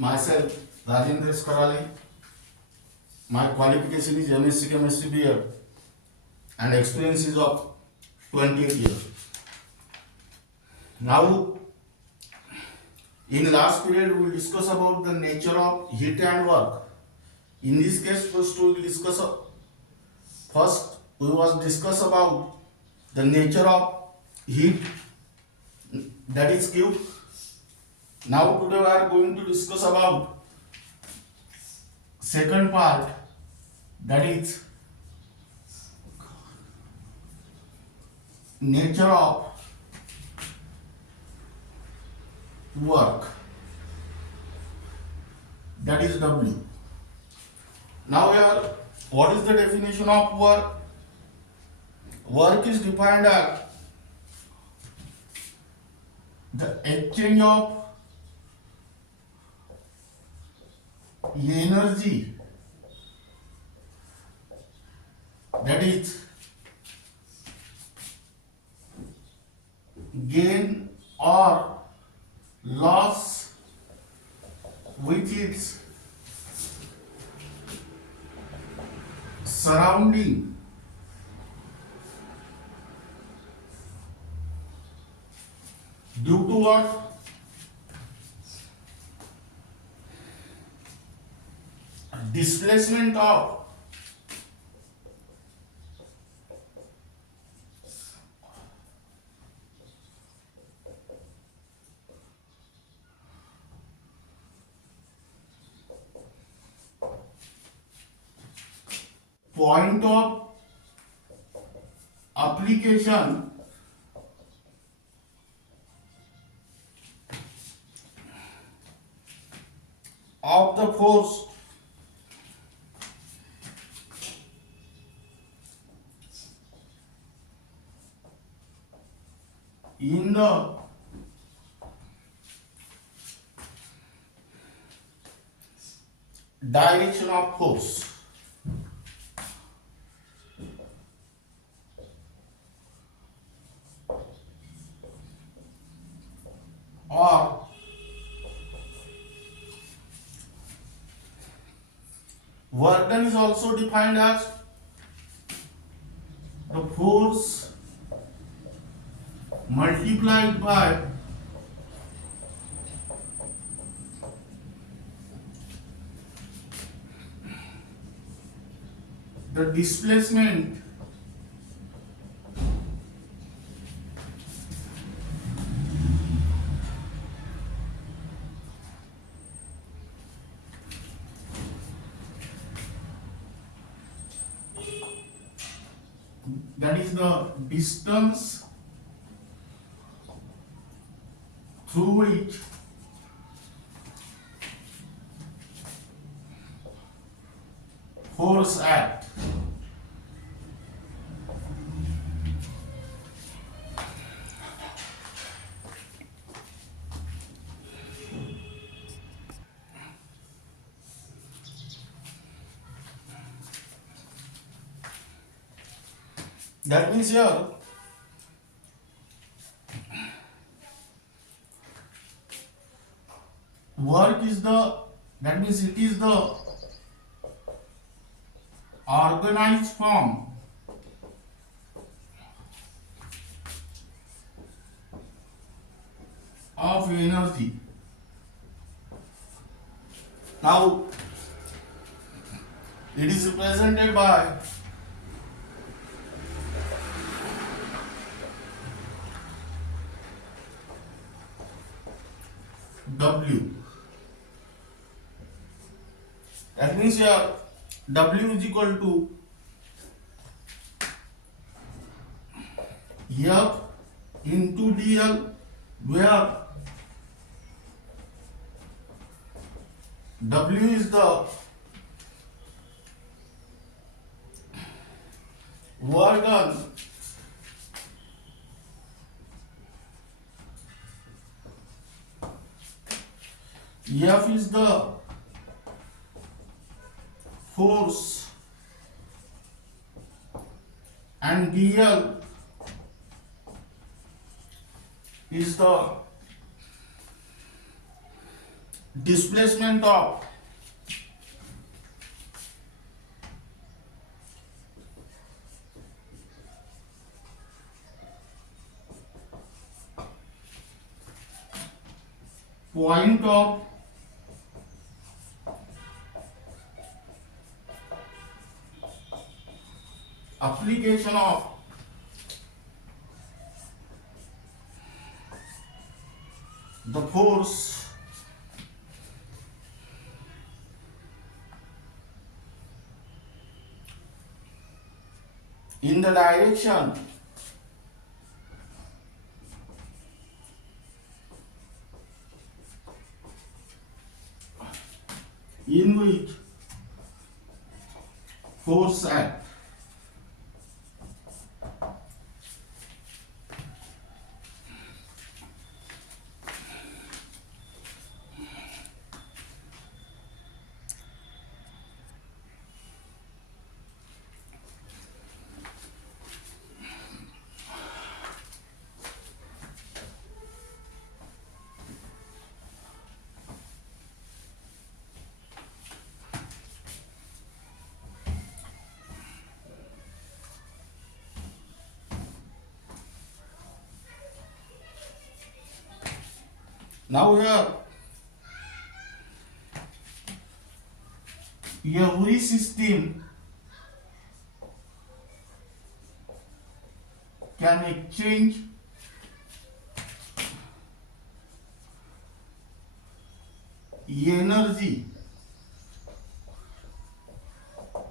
Myself, Rajendra Karale. My qualification is MSc Chemistry BA and experience is of 28 years. Now, in last period, we will discuss about the nature of heat and work. In this case, first we will discuss about the nature of heat, that is Q. Now today we are going to discuss about second part, that is nature of work, that is W. Now here, what is the definition of work? Work is defined as the exchange of energy, that is gain or loss with its surrounding due to what? Displacement of point of application of the force in the direction of force. Or work done is also defined as the force multiplied by the displacement that is the distance through which force act. That means here work is that means it is the organized form of energy. Now it is represented by W. That means here W is equal to F into dl, where W is the work done F is the force and dl is the displacement of point of application of the force in the direction in which force act. Now here every system can exchange energy,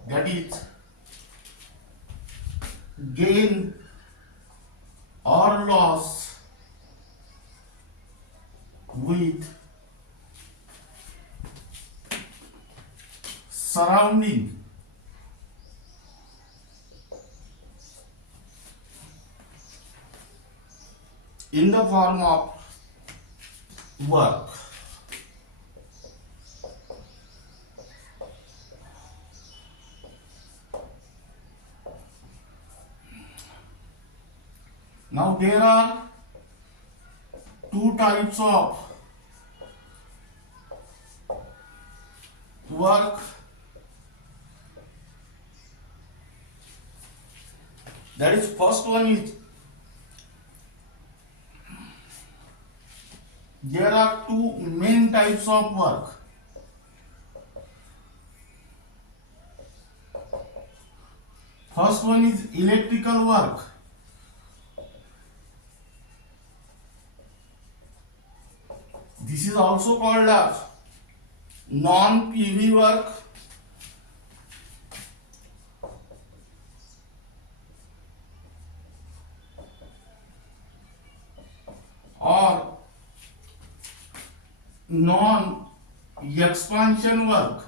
that is gain or loss with surrounding in the form of work. Now there are two types of work. That is, first one is there are two main types of work. First one is electrical work. This is also called as non-PV work, or non-expansion work.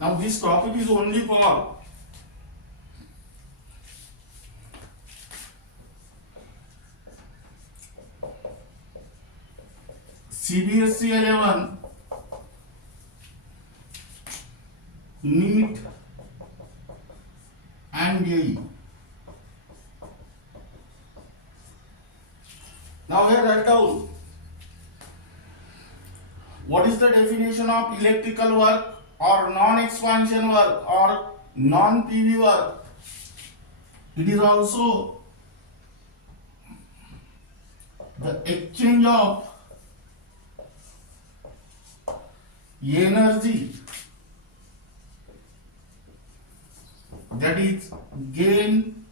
Now this topic is only for CBSE 11, NEET and JEE. Now here write down what is the definition of electrical work or non-expansion work or non-PV work. It is also the exchange of energy, that is gain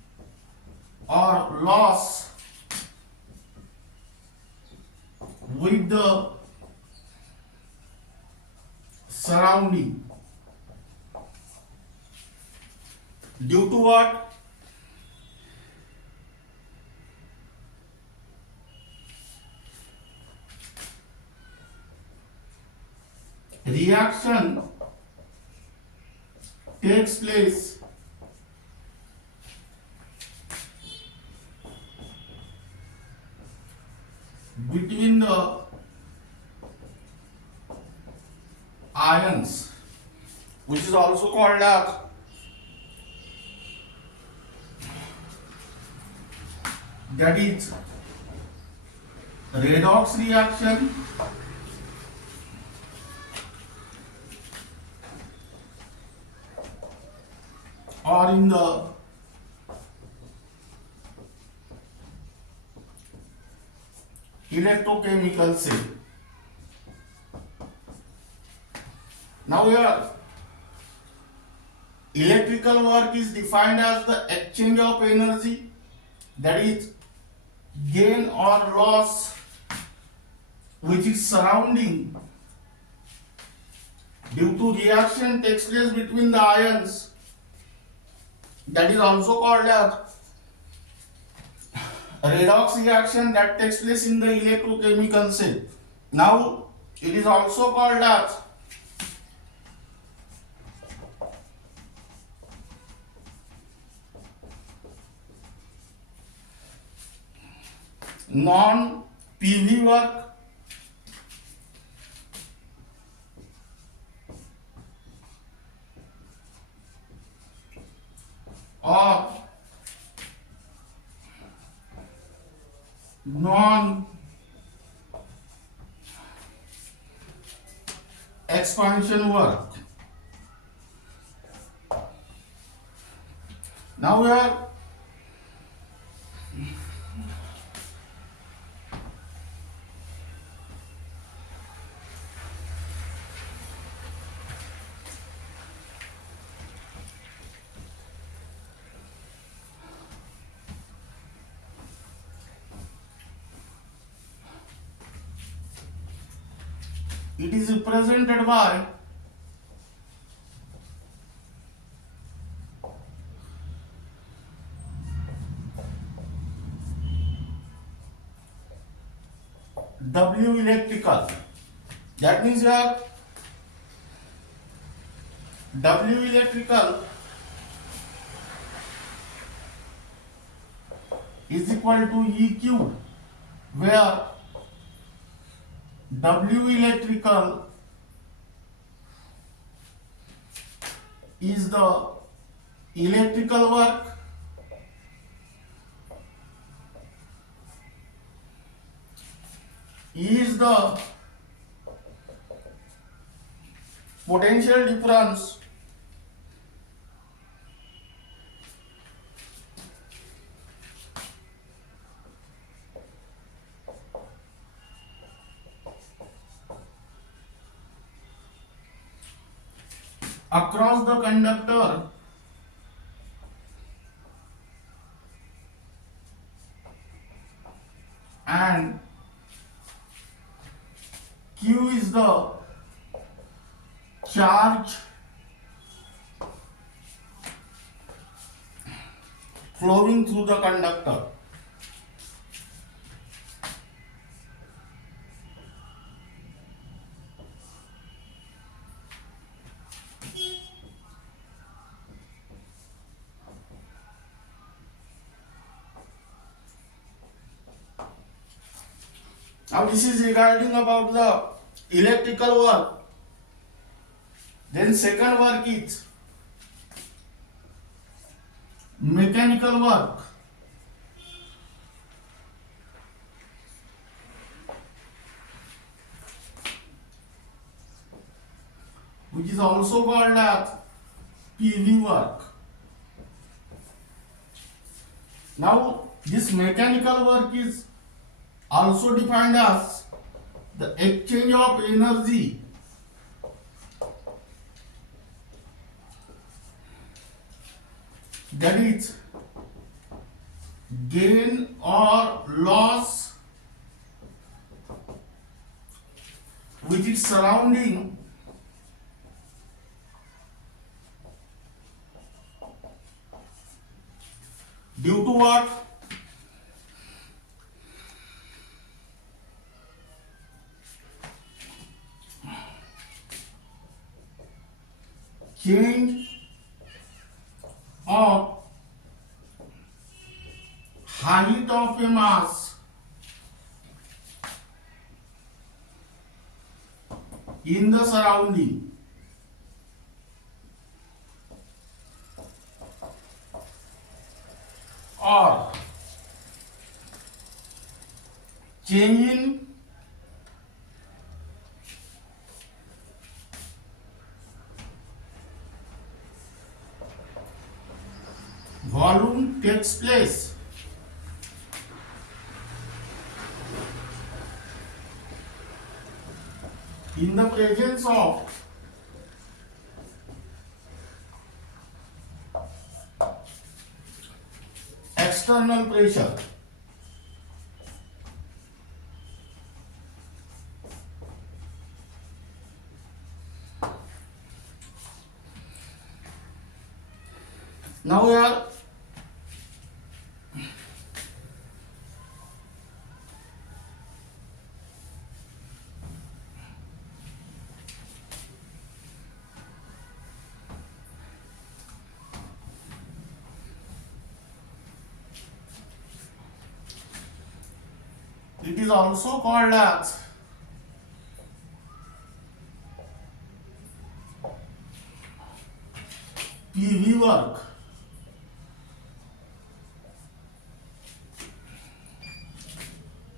or loss with the surrounding. Due to what? Reaction takes place between the ions, which is also called as that is redox reaction or in the electrochemical cell. Now here electrical work is defined as the exchange of energy, that is gain or loss, which is surrounding due to reaction takes place between the ions, that is also called as redox reaction that takes place in the electrochemical cell. Now it is also called as non-PV work or non-expansion work. Now here it is represented by W electrical. That means here W electrical is equal to EQ, where W electrical is the electrical work is the potential difference across the conductor and Q is the charge flowing through the conductor. Now this is regarding about the electrical work. Then second work is mechanical work. Which is also called as PV work. Now this mechanical work is also defined as the exchange of energy that is gain or loss which is surrounding due to what? Change of height of a mass in the surrounding or change in volume takes place in the presence of external pressure. Now here it is also called as PV work.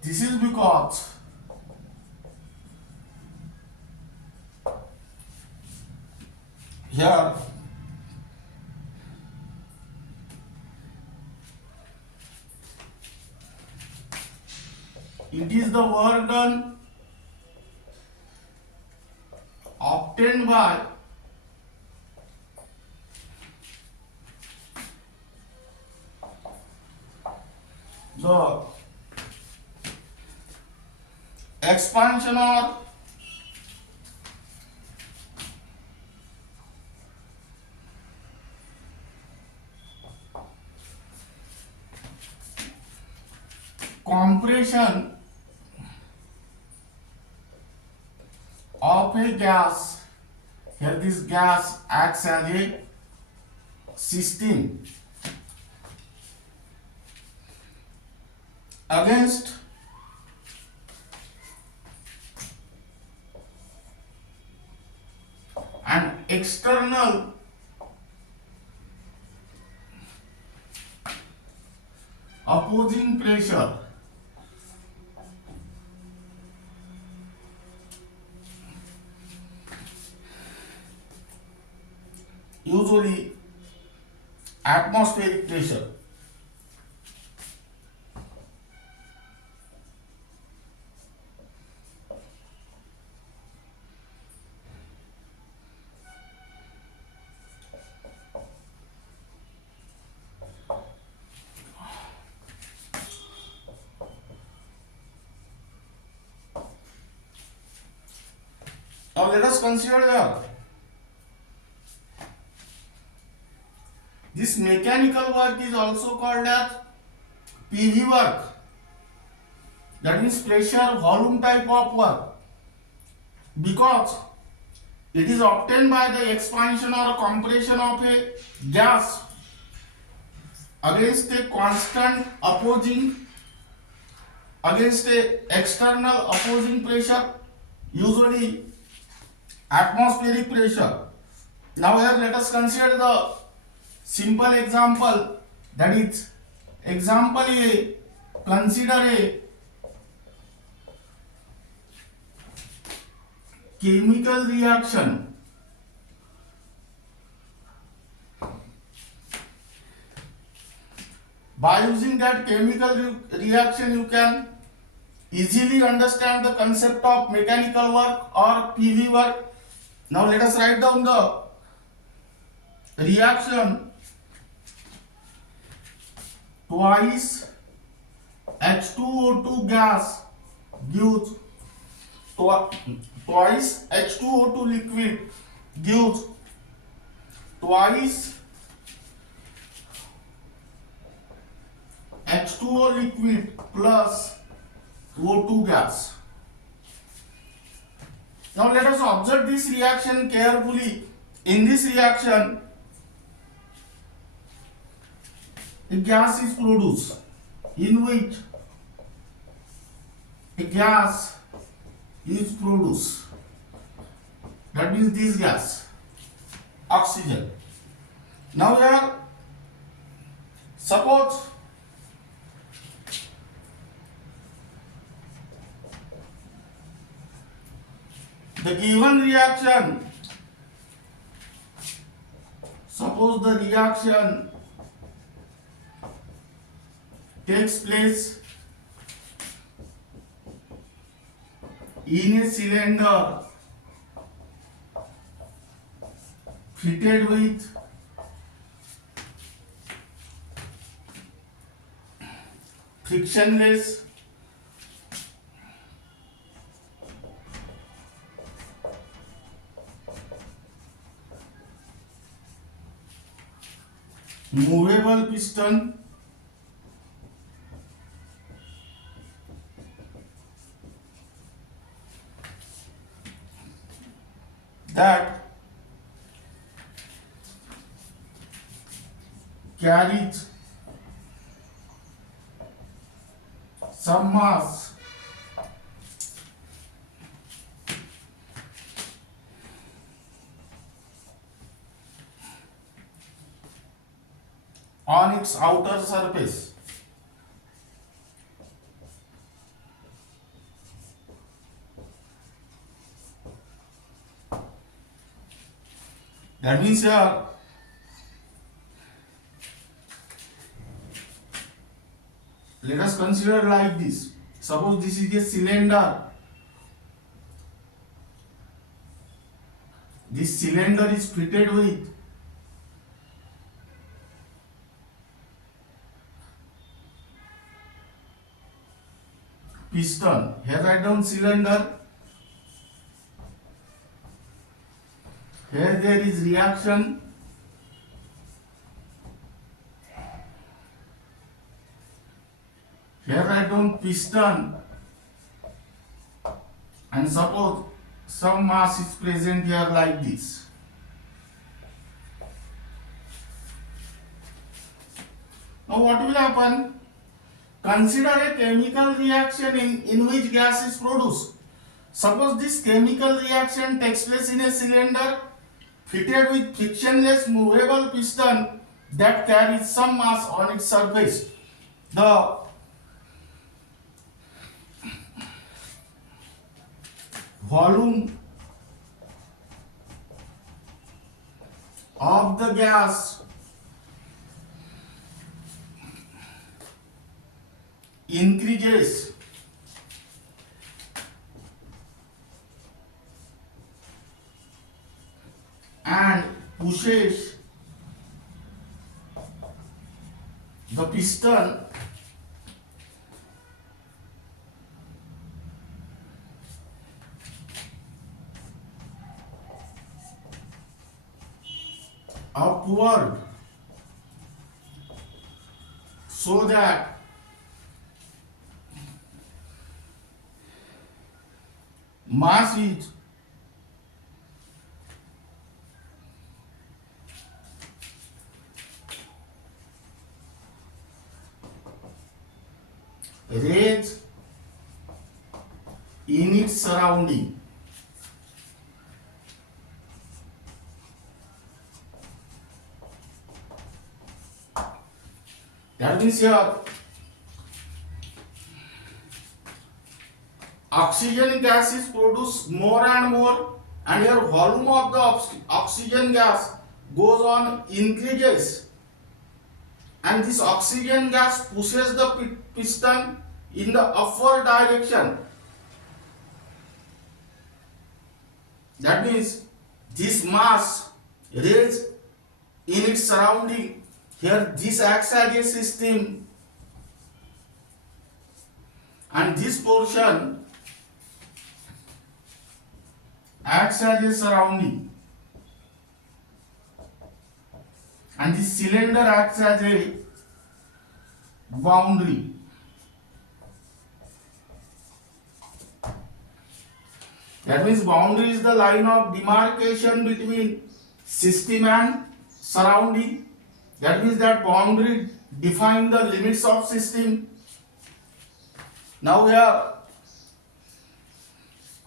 This is because here it is the work done obtained by the expansion or compression of a gas. Here this gas acts as a system against an external opposing pressure. Usually atmospheric pressure. Now let us consider this mechanical work is also called as PV work. That means pressure volume type of work, because it is obtained by the expansion or compression of a gas against a constant opposing, against a external opposing pressure, usually atmospheric pressure. Now here let us consider the simple example, that is example A. Consider a chemical reaction by using that chemical reaction you can easily understand the concept of mechanical work or PV work. Now let us write down the reaction. Twice H2O2 gas gives twice H2O2 liquid gives twice H2O liquid plus O2 gas. Now let us observe this reaction carefully. In this reaction, a gas is produced, in which a gas is produced. That means this gas, oxygen. Now here, suppose The given reaction, suppose the reaction takes place in a cylinder fitted with frictionless movable piston that carries some mass on its outer surface. That means here let us consider like this. Suppose this is a cylinder. This cylinder is fitted with piston. Here write down cylinder. Here there is reaction. Here write down piston. And suppose some mass is present here like this. Now what will happen? Consider a chemical reaction in which gas is produced. Suppose this chemical reaction takes place in a cylinder fitted with frictionless movable piston that carries some mass on its surface. The volume of the gas increases and pushes the piston upward so that mass is raised in its surrounding. That means here oxygen gas is produced more and more, and your volume of the oxygen gas goes on increases, and this oxygen gas pushes the piston in the upward direction. That means this mass raised in its surrounding, here this acts as a system, and this portion acts as a surrounding, and this cylinder acts as a boundary. That means boundary is the line of demarcation between system and surrounding. That means that boundary defines the limits of system. Now here,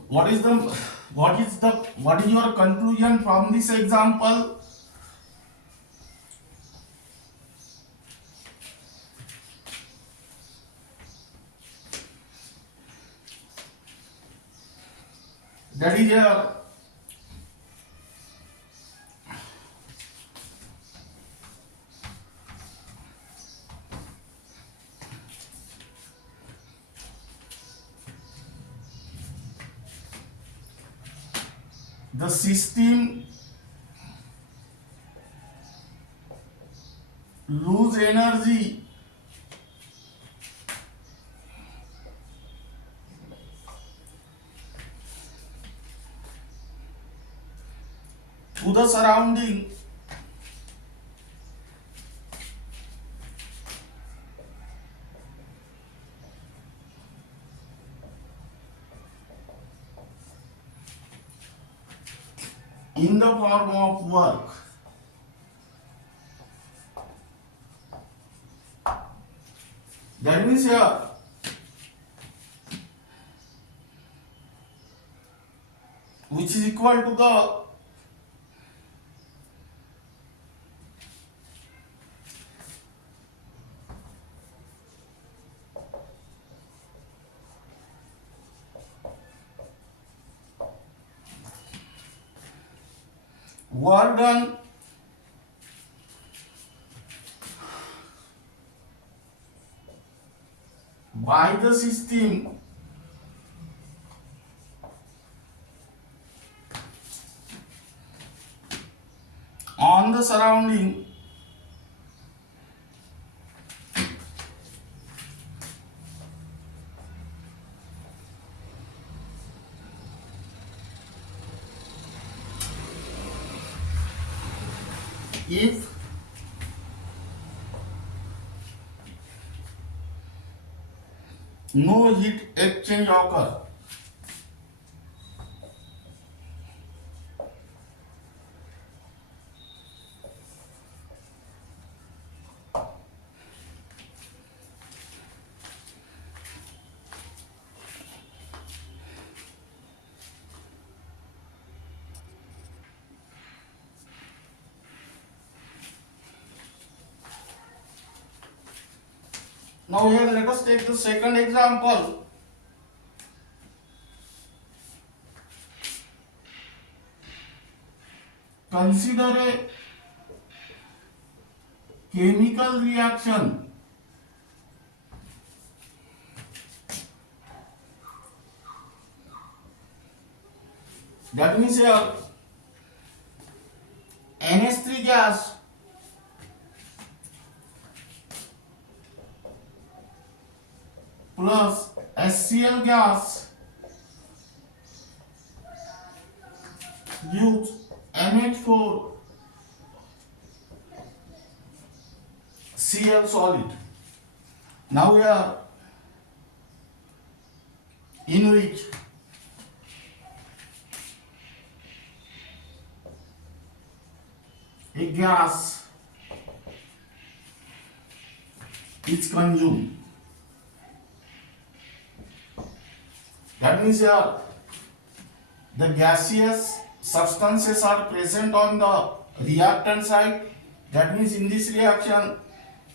what is your conclusion from this example? that is here. The system lose energy to the surrounding in the form of work. That means here which is equal to the work done by the system on the surrounding if no heat exchange occur. Now here let us take the second example. Consider a chemical reaction that means here NH3 gas plus HCl gas gives NH4 Cl solid. Now here in which a gas is consumed. That means here the gaseous substances are present on the reactant side. That means in this reaction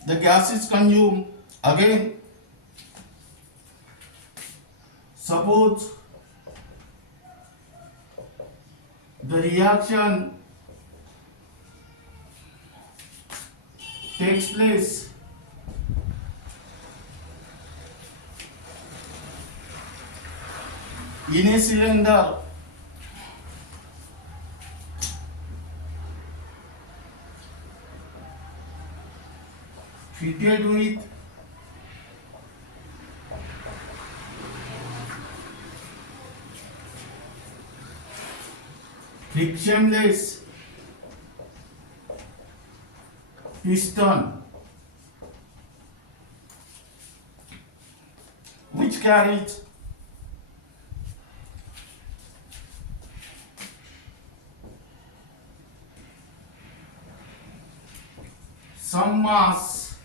the gas is consumed. Again, suppose the reaction takes place in a cylinder fitted with frictionless piston which carries some mass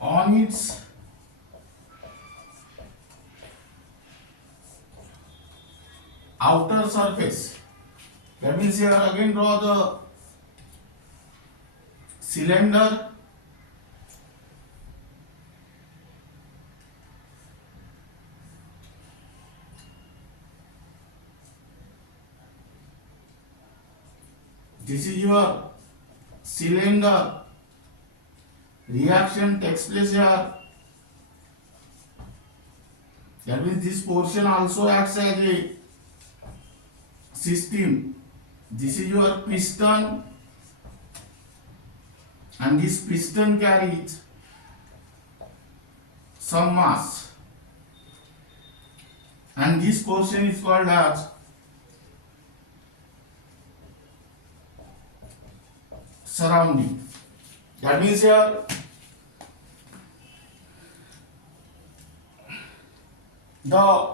on its outer surface. That means here again draw the cylinder This is your cylinder. Reaction takes place here. That means this portion also acts as a system. This is your piston, and this piston carries some mass, and this portion is called as surrounding. That means here the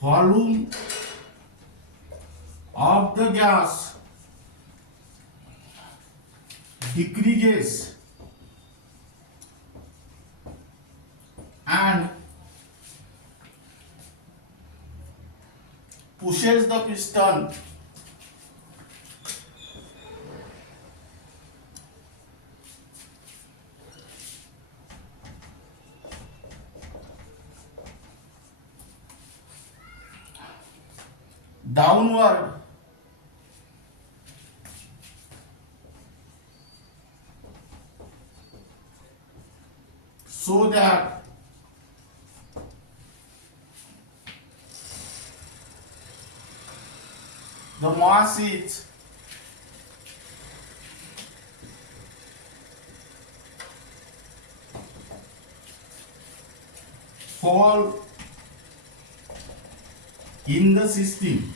volume of the gas decreases and pushes the piston downward so that the mass is fall in the system.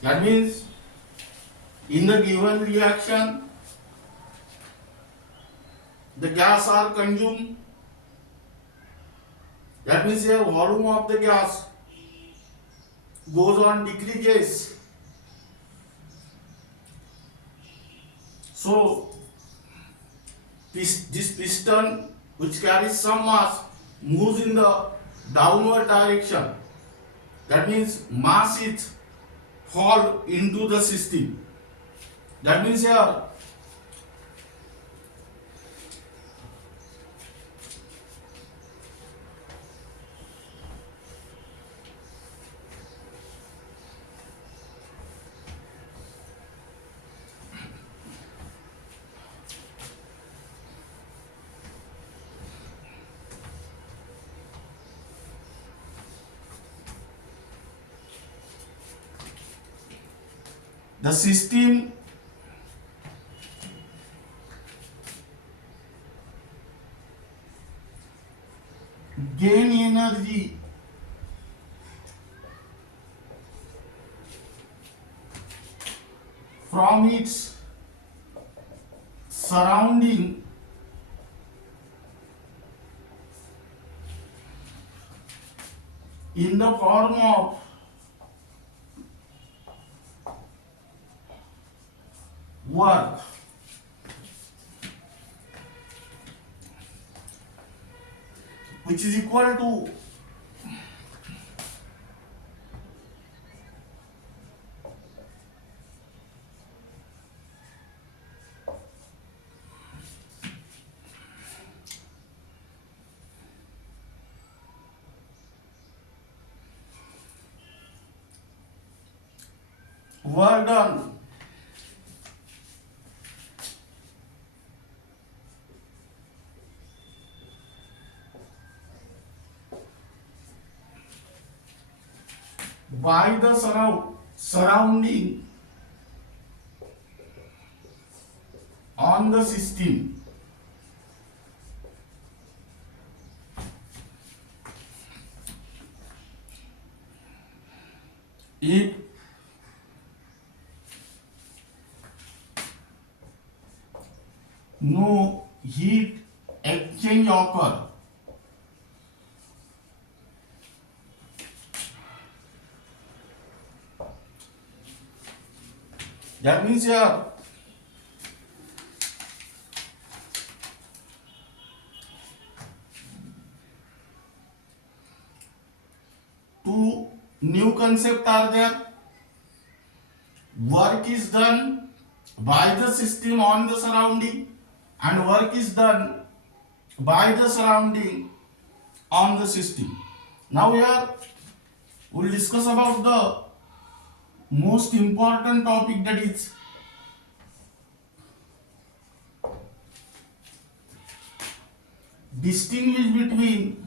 That means in the given reaction the gas are consumed. That means the volume of the gas goes on decreases. So this piston which carries some mass moves in the downward direction. That means mass is fall into the system. That means here the system gain energy from its surrounding in the form of work. Which is equal to work done by the surrounding on the system. If no heat exchange occur, that means here two new concepts are there. Work is done by the system on the surrounding, and work is done by the surrounding on the system. Now here we will discuss about the most important topic, that is distinguish between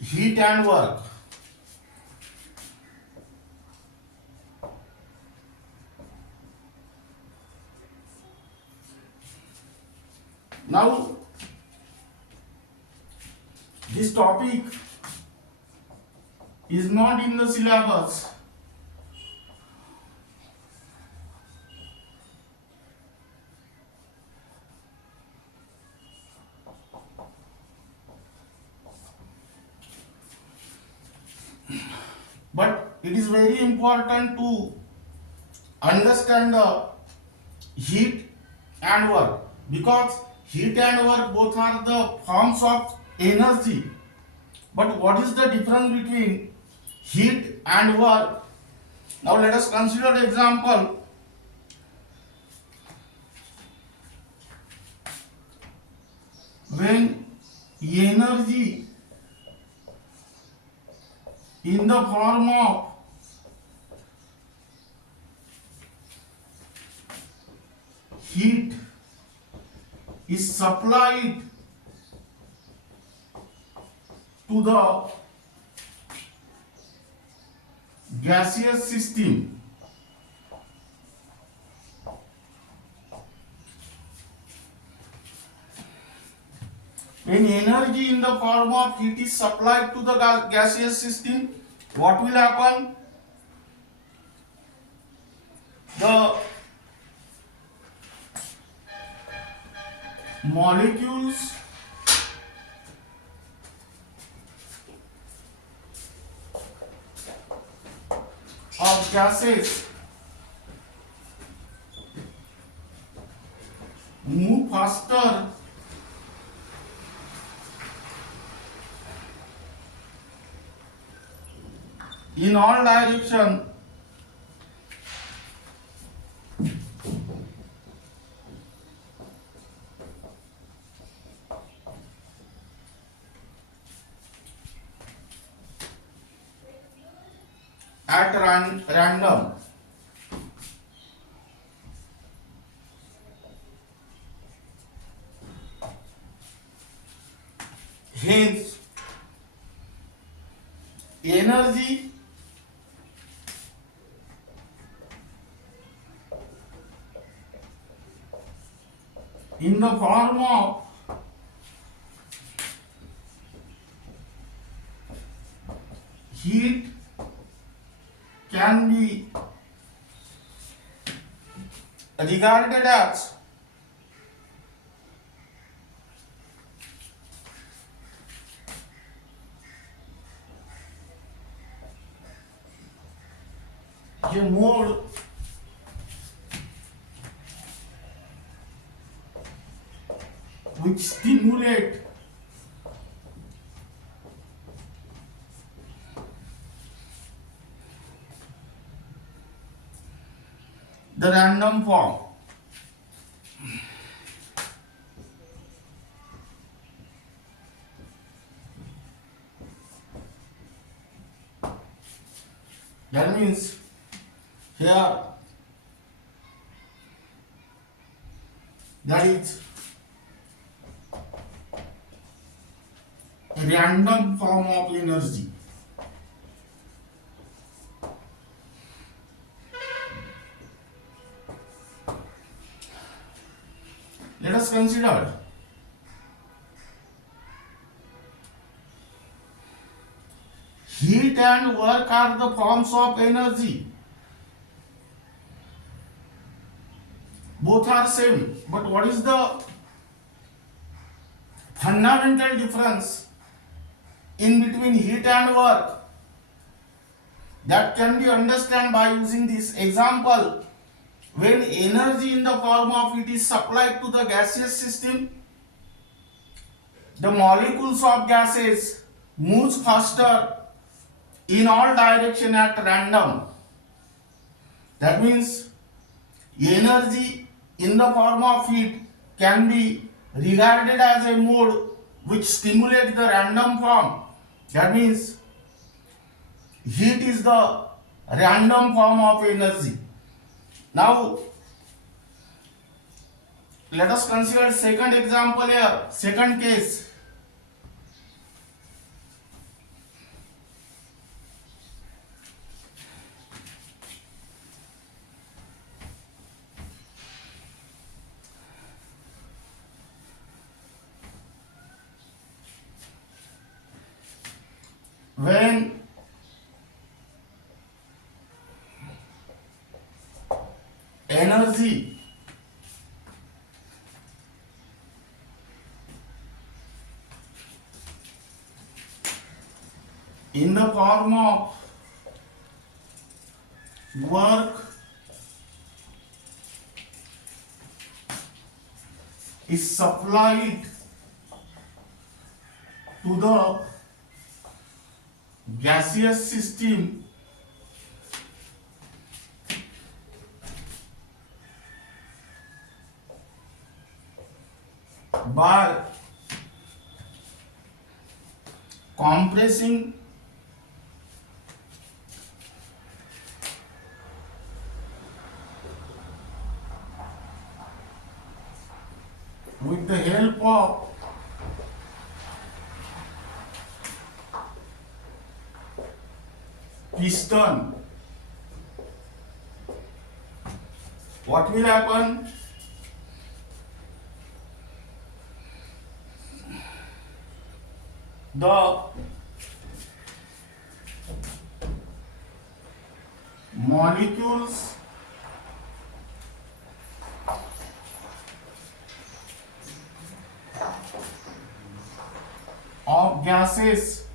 heat and work. Now this topic is not in the syllabus, but it is very important to understand the heat and work, because heat and work both are the forms of energy. But what is the difference between heat and work? Now let us consider the example. When energy in the form of heat is supplied to the gaseous system, when energy in the form of heat is supplied to the gaseous system, what will happen? The molecules of gases move faster in all directions at random. Hence, energy in the form of heat can be regarded as a mode which stimulate the random form. That means here that is a random form of energy. Let us consider heat and work are the forms of energy. Both are same, but what is the fundamental difference in between heat and work? That can be understood by using this example. When energy in the form of heat is supplied to the gaseous system, the molecules of gases moves faster in all direction at random. That means energy in the form of heat can be regarded as a mode which stimulates the random form. That means heat is the random form of energy. Now let us consider second example here, second case. When energy in the form of work is supplied to the gaseous system by compressing with the help of piston. What will happen? The molecules of gases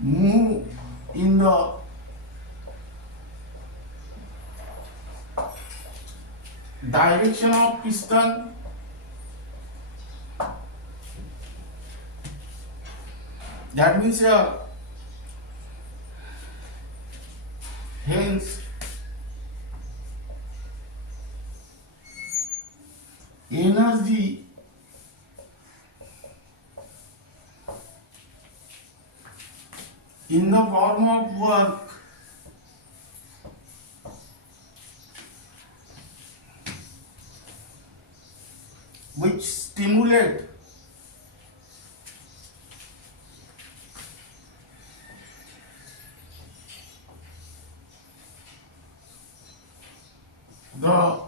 move in the direction of piston. That means here, hence energy in the form of work which stimulate the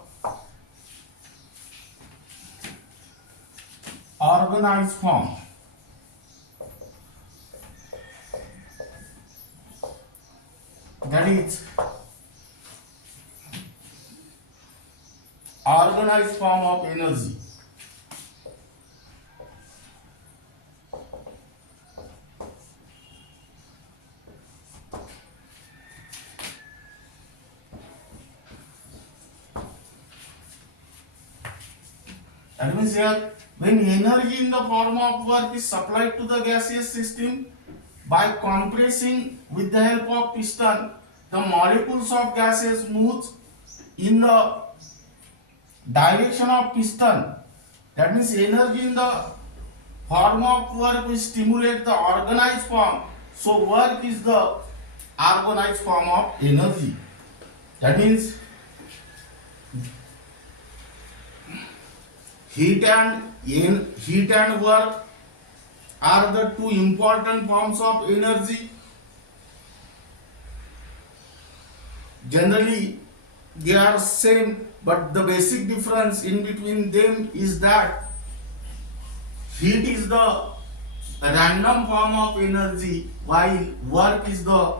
organized form. That is organized form of energy. That means here, when energy in the form of work is supplied to the gaseous system by compressing with the help of piston, the molecules of gases move in the direction of piston. That means energy in the form of work will stimulate the organized form. So work is the organized form of energy. That means heat and work are the two important forms of energy. Generally, they are same, but the basic difference in between them is that heat is the random form of energy, while work is the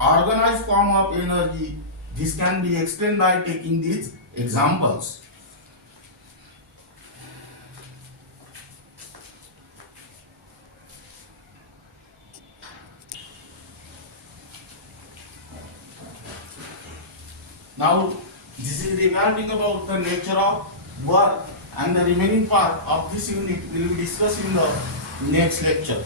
organized form of energy. This can be explained by taking these examples. Now, this is regarding about the nature of work, and the remaining part of this unit will be discussed in the next lecture.